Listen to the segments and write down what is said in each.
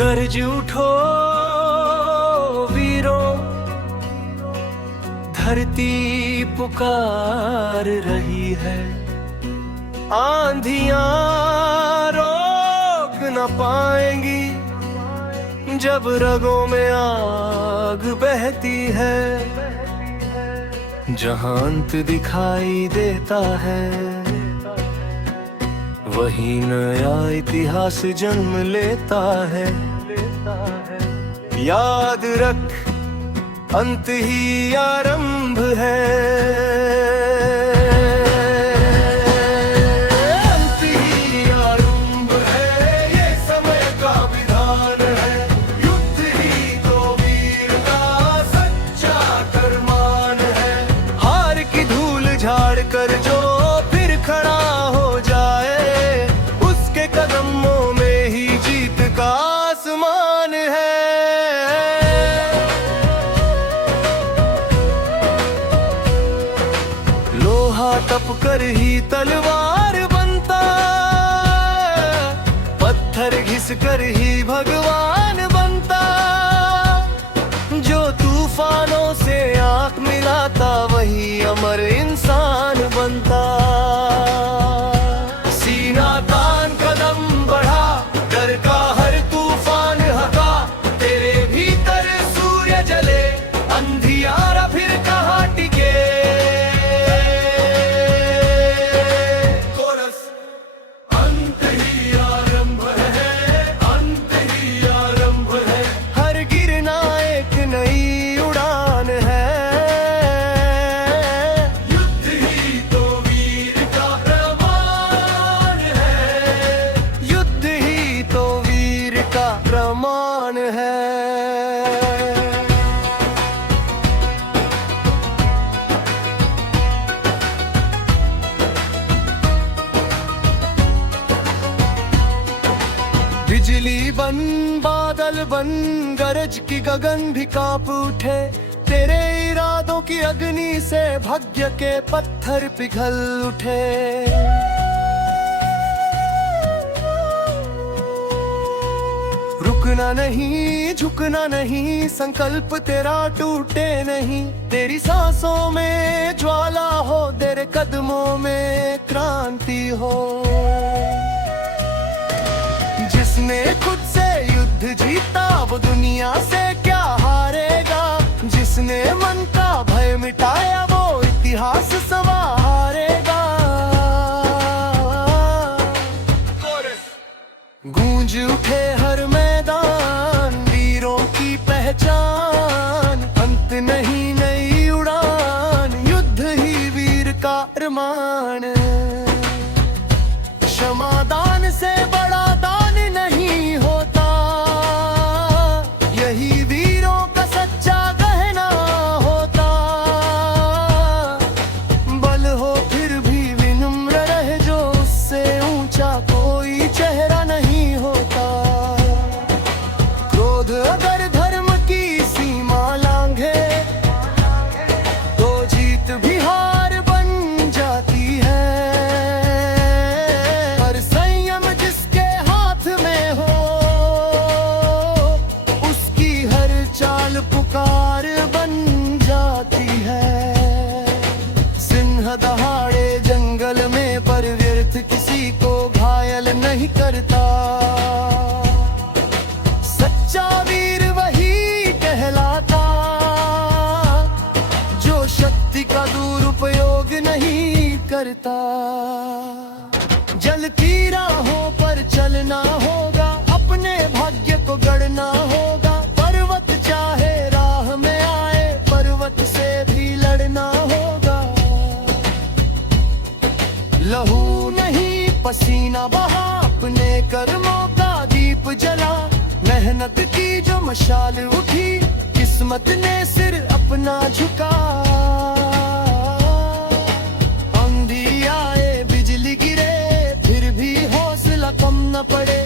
गरज उठो वीरों, धरती पुकार रही है। आंधियां रोक न पाएंगी जब रगों में आग बहती है। जहां अंत दिखाई देता है, वही नया इतिहास जन्म लेता है। याद रख, अंत ही आरंभ है। अंत ही आरंभ है, ये समय का विधान है। युद्ध ही तो वीर का सच्चा कर्मान है। हार की धूल झाड़ कर जो फिर खड़ा हो जाए, उसके कदमों में ही जीत का आसमान है। तप कर ही तलवार बनता, पत्थर घिस कर ही भगवान बनता। जो तूफानों से आंख मिलाता, वही अमर इंसान बनता। सीना तान कदम बढ़ा, डर का हर तूफान हटा। तेरे भीतर सूर्य जले, अंधियारा फिर कहाँ टिके। प्रमाण है। बिजली बन, बादल बन, गरज की गगन भी कांप उठे। तेरे इरादों की अग्नि से भाग्य के पत्थर पिघल उठे। रुकना नहीं, झुकना नहीं, संकल्प तेरा टूटे नहीं। तेरी सांसों में ज्वाला हो, तेरे कदमों में क्रांति हो। जिसने खुद से युद्ध जीता, वो दुनिया से क्या हारेगा। जिसने मन का भय मिटाया, वो इतिहास संवारेगा। गूंज उठे हर मैदान, वीरों की पहचान। अंत नहीं, नई उड़ान, युद्ध ही वीर का अरमान। क्षमादान से बड़ा दान नहीं होता, यही वीरों का सच्चा गहना होता। बल हो फिर भी विनम्र रहे, जो उससे ऊंचा कोई चेहरा नहीं होता। क्रोध अगर धर्म की सीमा लांघे, तो जीत भी हार बन जाती है। पर संयम जिसके हाथ में हो, उसकी हर चाल पुकार बन जाती है। सिंह दहाड़े जंगल में, पर व्यर्थ किसी को घायल नहीं करता। सच्चा वीर वही कहलाता, जो शक्ति का दुरुपयोग नहीं करता। जलती राहों पर चलना होगा, अपने भाग्य को गढ़ना होगा। पर्वत चाहे राह में आए, पर्वत से भी लड़ना होगा। लहू नहीं, पसीना बहा, अपने कर्मों का दीप जला। मेहनत की जो मशाल उठी, किस्मत ने सिर अपना झुका। आंधी आए, बिजली गिरे, फिर भी हौसला कम न पड़े।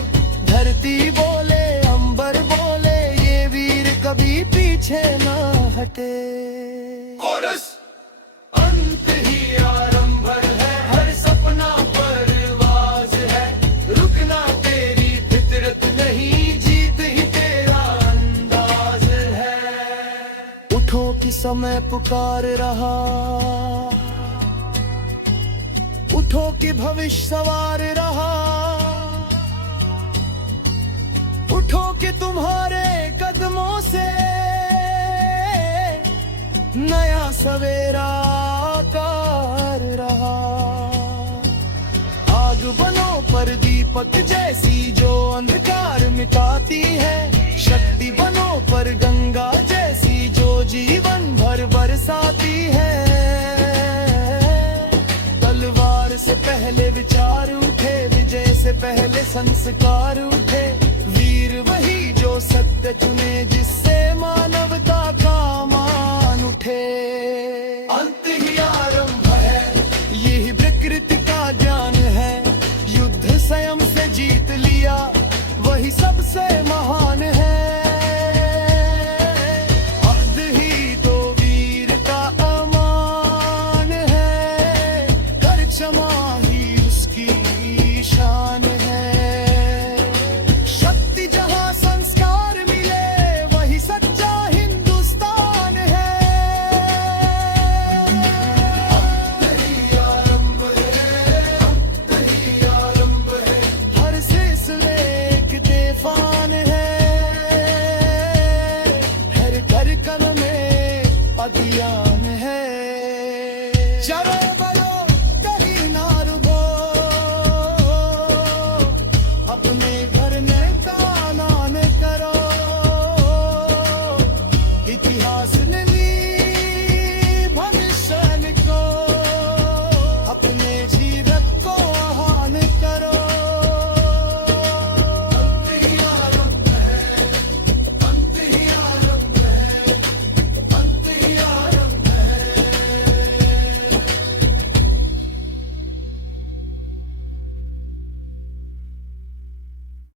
धरती बोले, अंबर बोले, ये वीर कभी पीछे न हटे। अंत ही आरंभ है, हर सपना परवाज है। रुकना तेरी फितरत नहीं, जीत ही पुकार रहा। उठो कि भविष्य सवार रहा, उठो कि तुम्हारे कदमों से नया सवेरा आकार रहा। आग बनो पर दीपक जैसी जो अंधकार मिटाती है, शक्ति बनो पर गंगा जैसी जो जीवन भर बरसाती है। तलवार से पहले विचार उठे, विजय से पहले संस्कार उठे। वीर वही जो सत्य चुने, जिससे मानवता का मान उठे। अंत ही आरंभ है, यही प्रकृति का ज्ञान है। युद्ध स्वयं से जीत लिया, वही सबसे महान